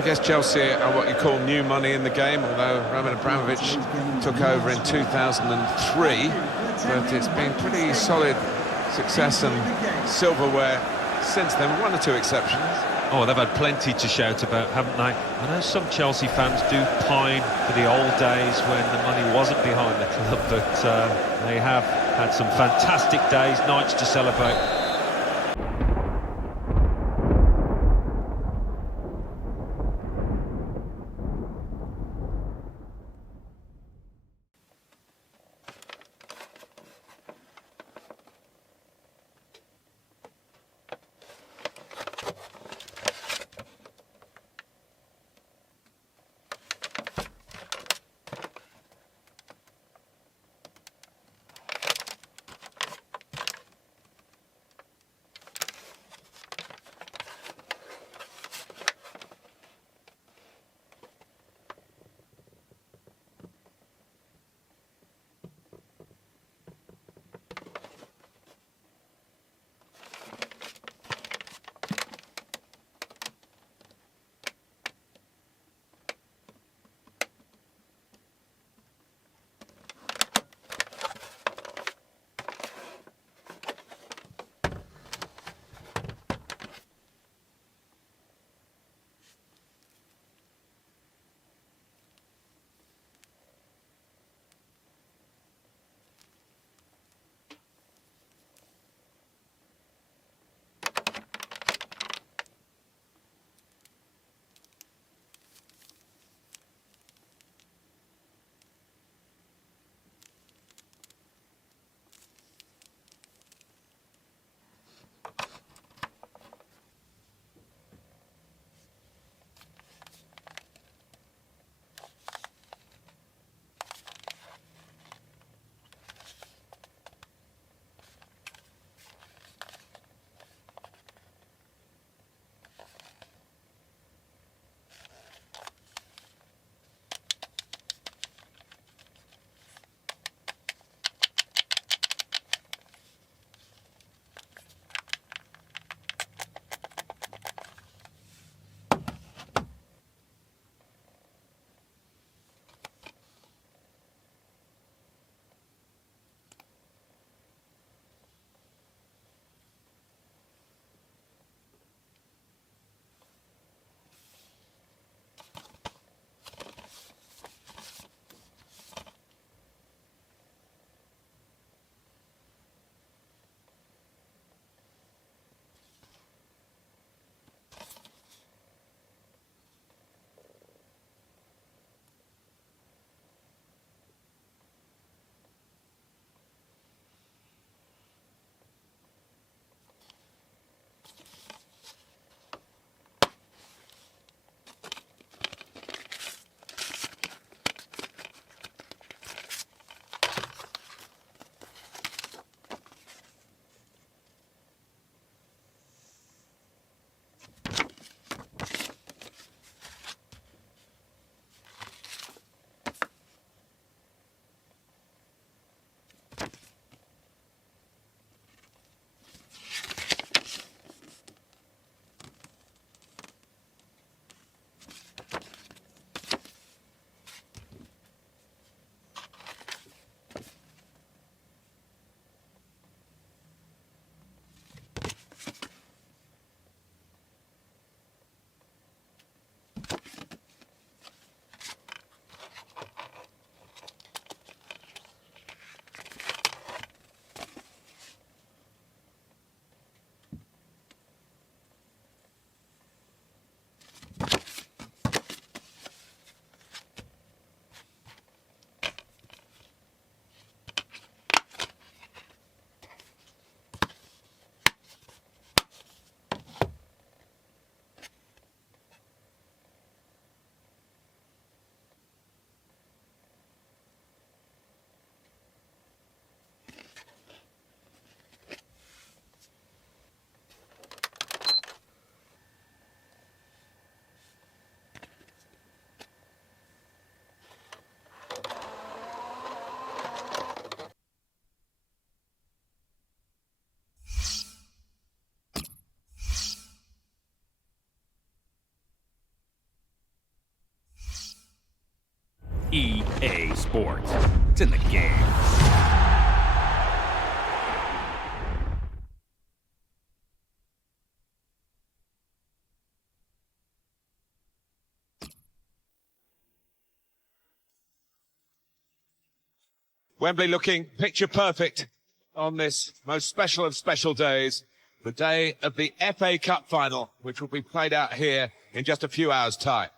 I guess Chelsea are what you call new money in the game, although Roman Abramovich took over in 2003, but it's been pretty solid success and silverware since then, one or two exceptions. Oh, they've had plenty to shout about, haven't they? I know some Chelsea fans do pine for the old days when the money wasn't behind the club, but they have had some fantastic days, nights to celebrate. EA Sports. It's in the game. Wembley looking picture perfect on this most special of special days, the day of the FA Cup final, which will be played out here in just a few hours' time.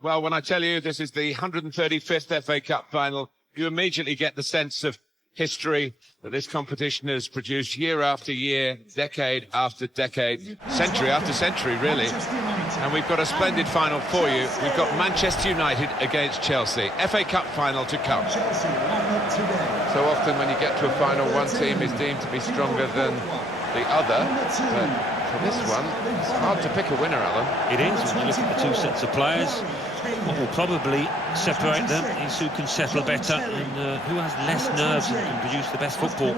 Well, when I tell you this is the 135th FA Cup final, you immediately get the sense of history that this competition has produced year after year, decade after decade, century after century, really. And we've got a splendid final for you. We've got Manchester United against Chelsea. FA Cup final to come. So often when you get to a final, one team is deemed to be stronger than the other. But for this one, it's hard to pick a winner, Alan. It is, when you look at the two sets of players. What will probably separate them is who can settle better and who has less nerves and can produce the best football.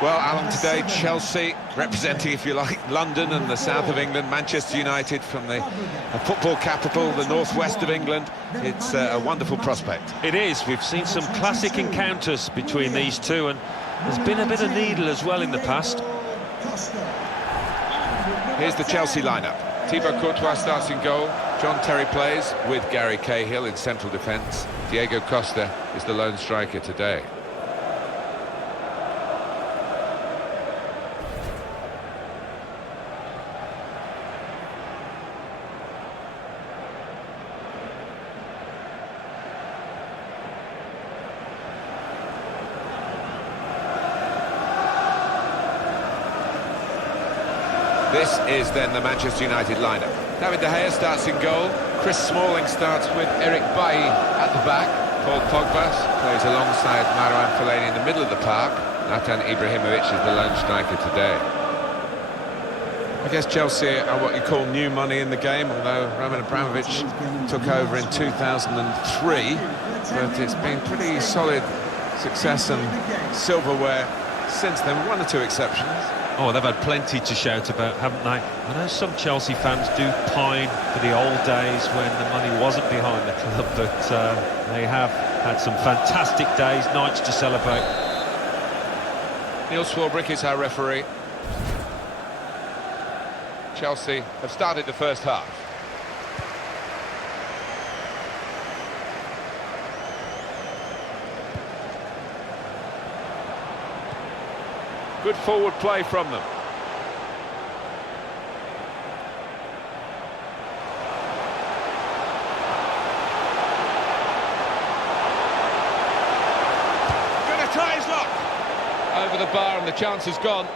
Well, Alan, today Chelsea representing, if you like, London and the south of England, Manchester United from the football capital, the northwest of England. It's a wonderful prospect. It is. We've seen some classic encounters between these two, and there's been a bit of needle as well in the past. Here's the Chelsea lineup. Thibaut Courtois starts in goal. John Terry plays with Gary Cahill in central defence. Diego Costa is the lone striker today. This is then the Manchester United lineup. David De Gea starts in goal. Chris Smalling starts with Eric Bailly at the back. Paul Pogba plays alongside Marouane Fellaini in the middle of the park. Zlatan Ibrahimovic is the lone striker today. I guess Chelsea are what you call new money in the game, although Roman Abramovich took over in 2003. But it's been pretty solid success and silverware since then, one or two exceptions. Oh, they've had plenty to shout about, haven't they? I know some Chelsea fans do pine for the old days when the money wasn't behind the club, but they have had some fantastic days, nights to celebrate. Neil Swarbrick is our referee. Chelsea have started the first half. Good forward play from them. Gonna try his luck. Over the bar and the chance is gone.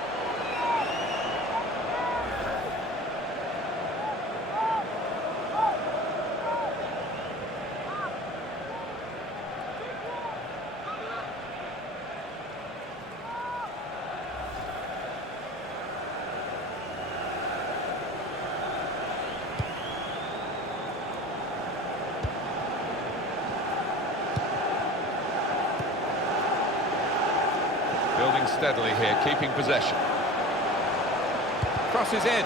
Building steadily here, keeping possession. Crosses in.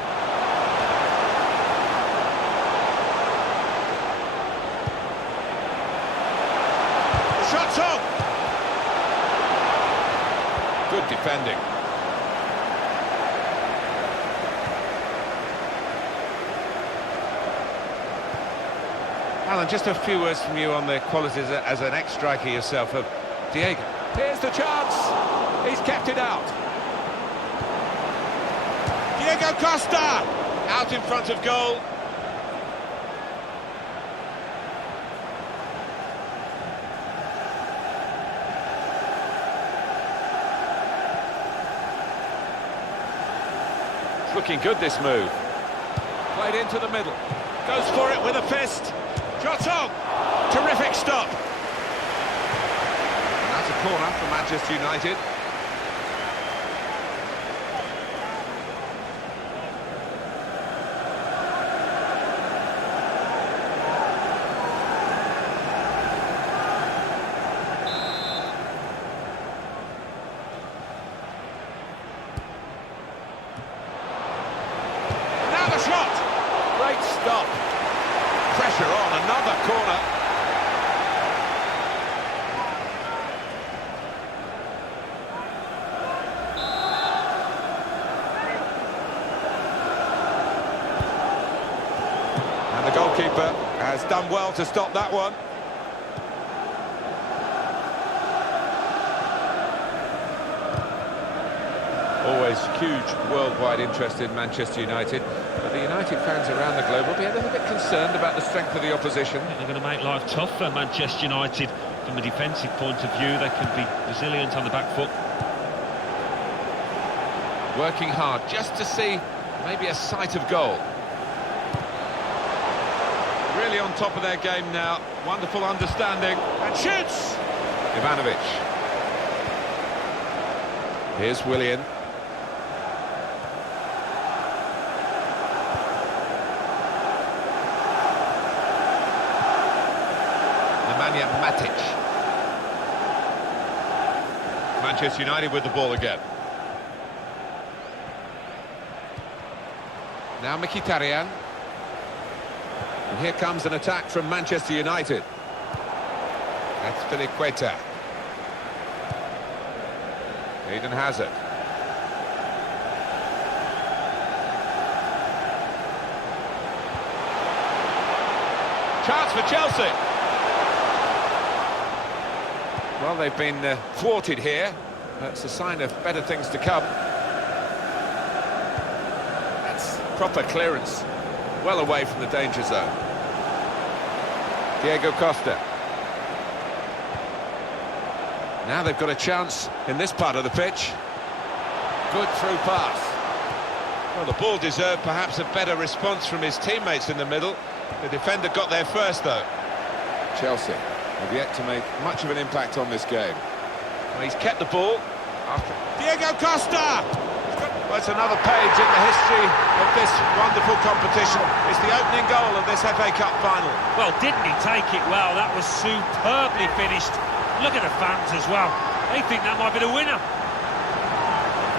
Shots on! Good defending. Alan, just a few words from you on the qualities as an ex-striker yourself of Diego. Here's the chance. He's kept it out. Diego Costa out in front of goal. It's looking good, this move. Played into the middle. Goes for it with a fist. Shot on. Terrific stop. And that's a corner for Manchester United. Now the shot. Great stop. Pressure on, another corner. the goalkeeper has done well to stop that one. Always huge worldwide interest in Manchester United, but the United fans around the globe will be a little bit concerned about the strength of the opposition. They're going to make life tough for Manchester United from a defensive point of view. They can be resilient on the back foot. Working hard just to see maybe a sight of goal. Really on top of their game now. Wonderful understanding. And shoots! Ivanovic. Here's Willian. Nemanja Matic. Manchester United with the ball again. Now Mkhitaryan. And here comes an attack from Manchester United. That's Filiqueta. Eden Hazard. Chance for Chelsea. Well, they've been thwarted here. That's a sign of better things to come. That's proper clearance. Well away from the danger zone. Diego Costa. Now they've got a chance in this part of the pitch. Good through pass. Well, the ball deserved perhaps a better response from his teammates in the middle. The defender got there first, though. Chelsea have yet to make much of an impact on this game. Well, he's kept the ball. Diego Costa! Well, it's another page in the history of this wonderful competition. It's the opening goal of this FA Cup final. Well, didn't he take it well? That was superbly finished. Look at the fans as well. They think that might be the winner.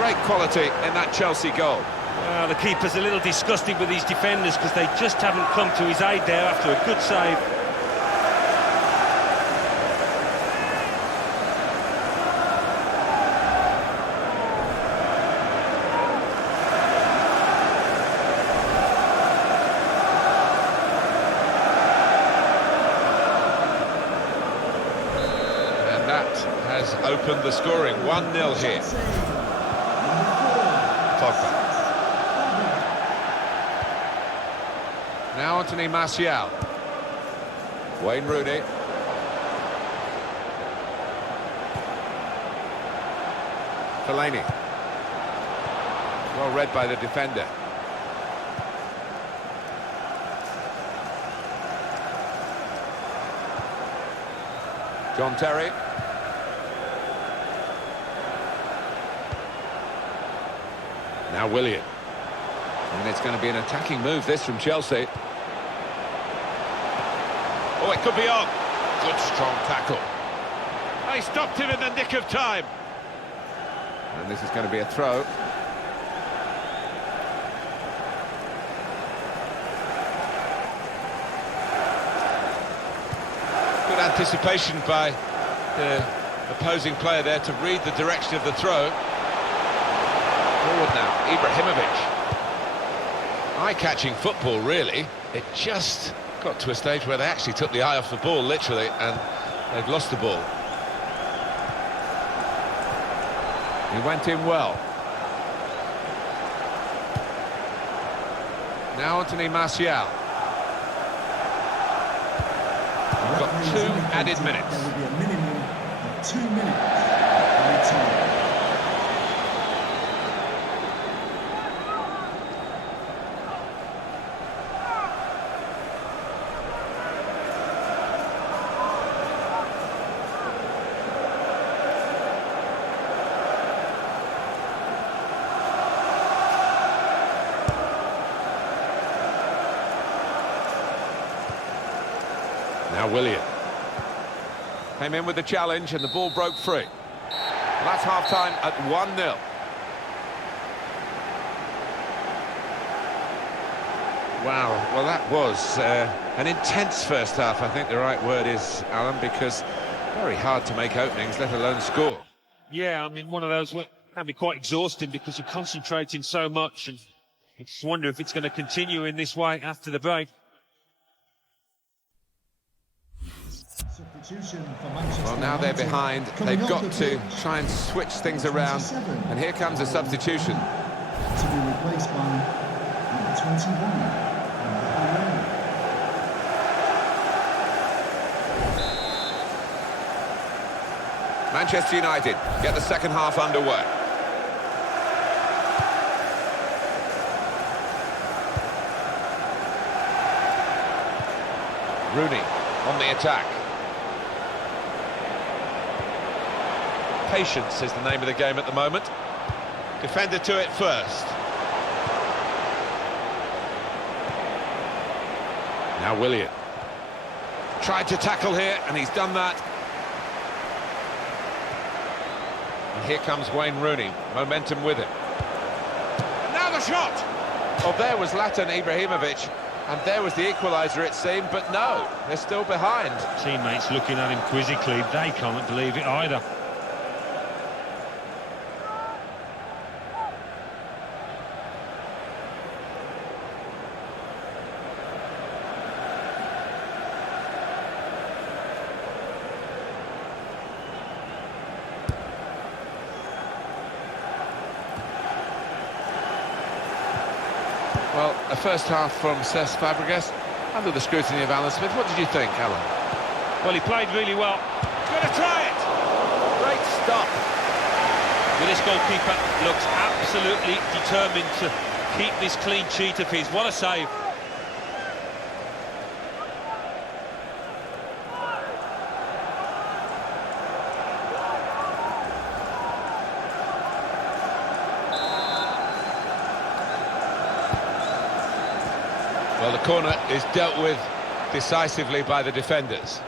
Great quality in that Chelsea goal. Well, the keeper's a little disgusted with his defenders because they just haven't come to his aid there after a good save. Has opened the scoring. 1-0 here. Pogba. Now Anthony Martial. Wayne Rooney. Fellaini. Well read by the defender. John Terry. Now Willian. And it's going to be an attacking move, this, from Chelsea. Oh, it could be on. Good, strong tackle. They stopped him in the nick of time. And this is going to be a throw. Good anticipation by the opposing player there to read the direction of the throw. Forward now, Ibrahimovic. Eye-catching football, really. It just got to a stage where they actually took the eye off the ball, literally, and they've lost the ball. He went in well. Now Anthony Martial. We've got 2 added minutes. There will be a minimum of 2 minutes at time. Now Willian. Came in with the challenge and the ball broke free. And that's half-time at 1-0. Wow, well that was an intense first half, I think the right word is, Alan, because very hard to make openings, let alone score. Yeah, I mean, one of those can be quite exhausting because you're concentrating so much, and I just wonder if it's going to continue in this way after the break. Substitution for Manchester Well, now they're United. behind. Coming They've off got the to pitch, try and switch things around. 27. And here comes a substitution. To be replaced by number 21. Number Herrera. Manchester United get the second half underway. Rooney on the attack. Patience is the name of the game at the moment. Defender to it first. Now Willian. Tried to tackle here, and he's done that. And here comes Wayne Rooney, momentum with him. And now the shot! Oh, there was Zlatan Ibrahimovic, and there was the equaliser, it seemed, but no, they're still behind. Teammates looking at him quizzically, they can't believe it either. Well, a first half from Cesc Fabregas, under the scrutiny of Alan Smith. What did you think, Alan? Well, he played really well. Going to try it! Great stop. Well, this goalkeeper looks absolutely determined to keep this clean sheet of his. What a save. Well, the corner is dealt with decisively by the defenders.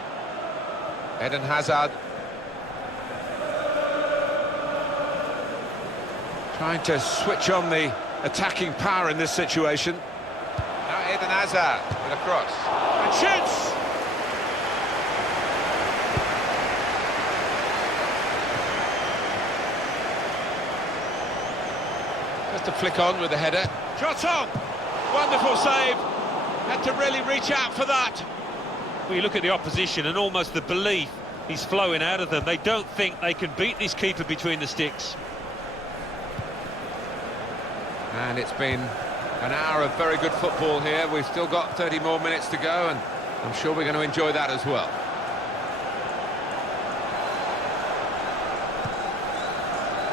Eden Hazard trying to switch on the attacking power in this situation. Now Eden Hazard with a cross. And shoots! Just a flick on with the header. Shot on! Wonderful save. Had to really reach out for that. Well, you look at the opposition and almost the belief is flowing out of them. They don't think they can beat this keeper between the sticks. And it's been an hour of very good football here. We've still got 30 more minutes to go, and I'm sure we're going to enjoy that as well.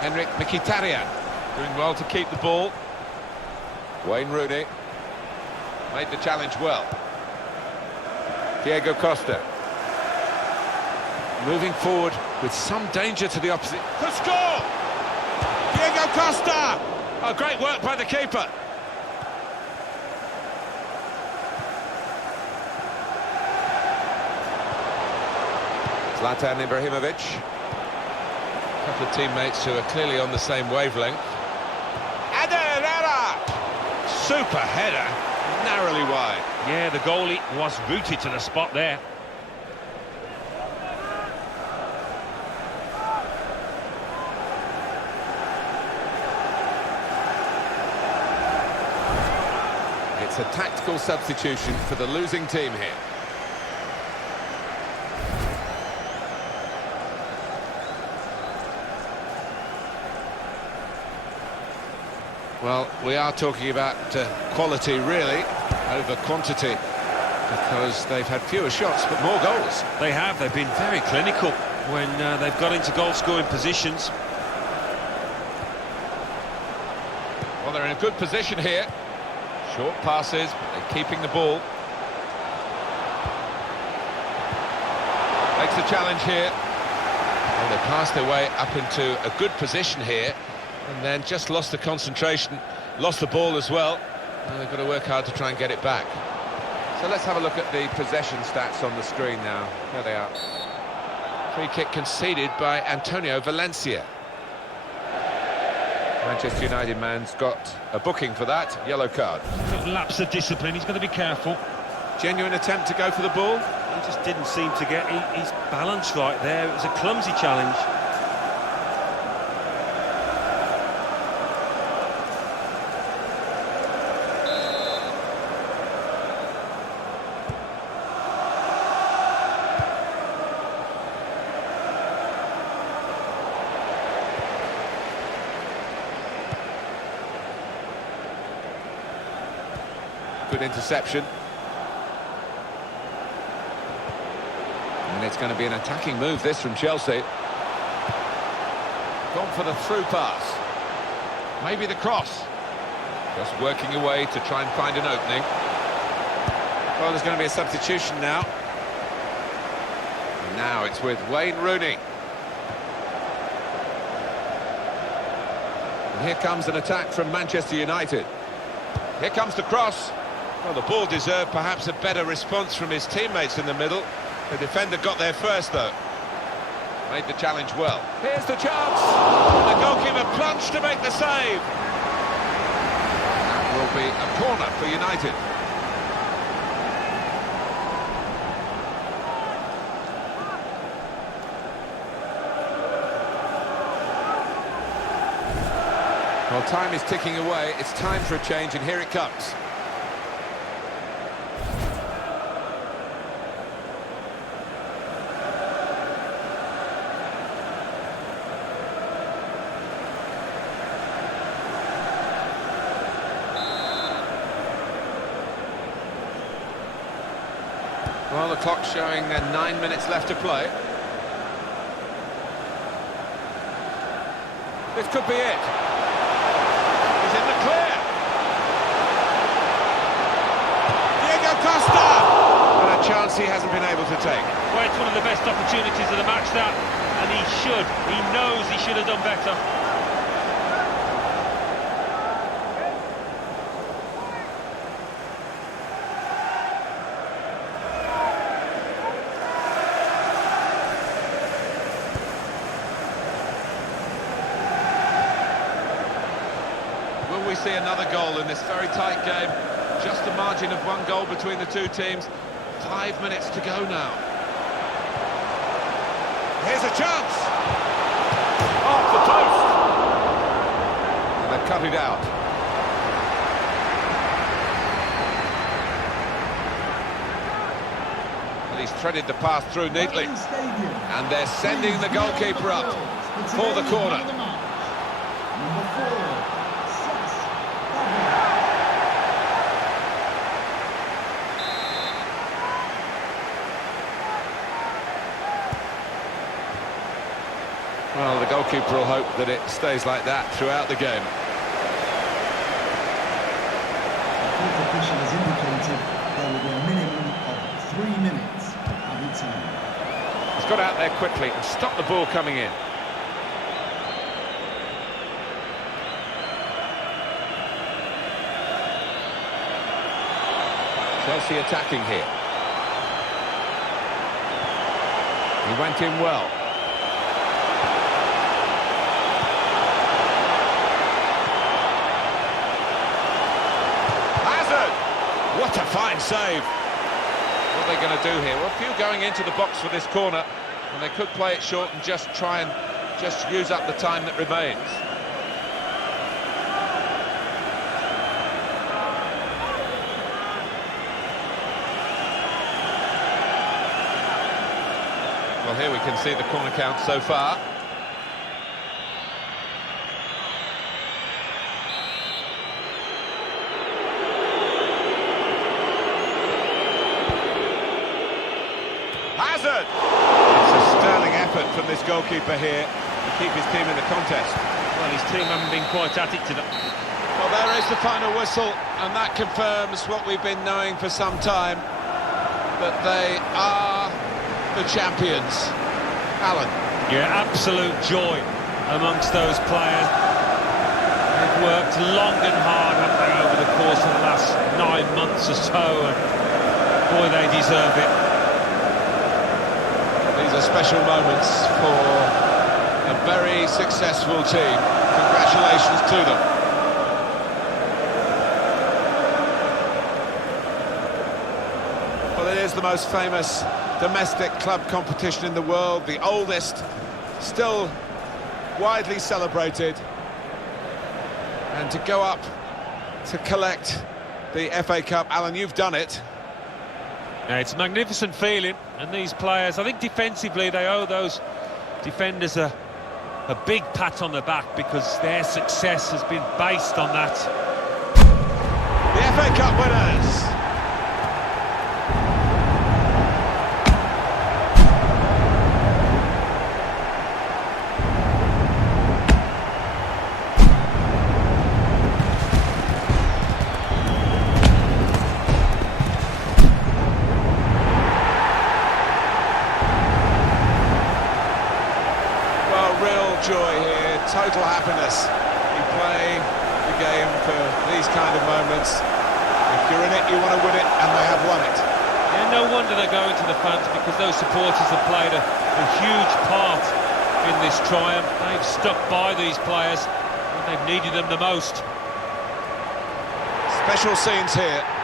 Henrik Mkhitaryan doing well to keep the ball. Wayne Rooney made the challenge well. Diego Costa moving forward with some danger to the opposite. To score! Diego Costa! Oh, great work by the keeper. Zlatan Ibrahimovic. A couple of teammates who are clearly on the same wavelength. Eder Herrera! Super header, narrowly wide. Yeah, the goalie was rooted to the spot there. It's a tactical substitution for the losing team here. Well, we are talking about quality, really, over quantity, because they've had fewer shots but more goals. They have. They've been very clinical when they've got into goal-scoring positions. Well, they're in a good position here. Short passes, but they're keeping the ball. Makes the challenge here. Well, they passed their way up into a good position here, and then just lost the concentration, lost the ball as well. And they've got to work hard to try and get it back. So let's have a look at the possession stats on the screen now. There they are. Free kick conceded by Antonio Valencia. Manchester United man's got a booking for that, yellow card. Lapse of discipline, he's got to be careful. Genuine attempt to go for the ball. He just didn't seem to get his balance right there. It was a clumsy challenge. stupid interception. And it's going to be an attacking move, this, from Chelsea. Gone for the through pass. Maybe the cross. Just working away to try and find an opening. Well, there's going to be a substitution now. And now it's with Wayne Rooney. And here comes an attack from Manchester United. Here comes the cross. Well, the ball deserved perhaps a better response from his teammates in the middle. The defender got there first, though. Made the challenge well. Here's the chance. The goalkeeper plunged to make the save. That will be a corner for United. Well, time is ticking away. It's time for a change, and here it comes. Well, the clock's showing 9 minutes left to play. This could be it. He's in the clear. Diego Costa! And a chance he hasn't been able to take. Well, it's one of the best opportunities of the match, that, and he knows he should have done better. Will we see another goal in this very tight game? Just a margin of 1 goal between the two teams. 5 minutes to go now. Here's a chance! Off the post! And they've cut it out. And he's threaded the pass through neatly. And they're sending the goalkeeper up for the corner. Well, the goalkeeper will hope that it stays like that throughout the game. The fourth official has indicated there will be a minimum of 3 minutes added time. He's got out there quickly and stopped the ball coming in. Chelsea attacking here. He went in well. What a fine save. What are they going to do here? Well, a few going into the box for this corner, and they could play it short and just try and use up the time that remains. Well, here we can see the corner count so far. Hazard! It's a sterling effort from this goalkeeper here to keep his team in the contest. Well, his team haven't been quite at it today. Well, there is the final whistle, and that confirms what we've been knowing for some time, that they are the champions. Alan. Yeah, absolute joy amongst those players. They've worked long and hard, haven't they, over the course of the last 9 months or so, and boy, they deserve it. These are special moments for a very successful team. Congratulations to them. Well, it is the most famous domestic club competition in the world, the oldest, still widely celebrated. And to go up to collect the FA Cup, Alan, you've done it. Yeah, it's a magnificent feeling, and these players, I think defensively they owe those defenders a big pat on the back, because their success has been based on that. The FA Cup winners! total happiness. You play the game for these kind of moments. If you're in it, you want to win it, and they have won it. Yeah, no wonder they're going to the fans, because those supporters have played a huge part in this triumph. They've stuck by these players when they've needed them the most. Special scenes here.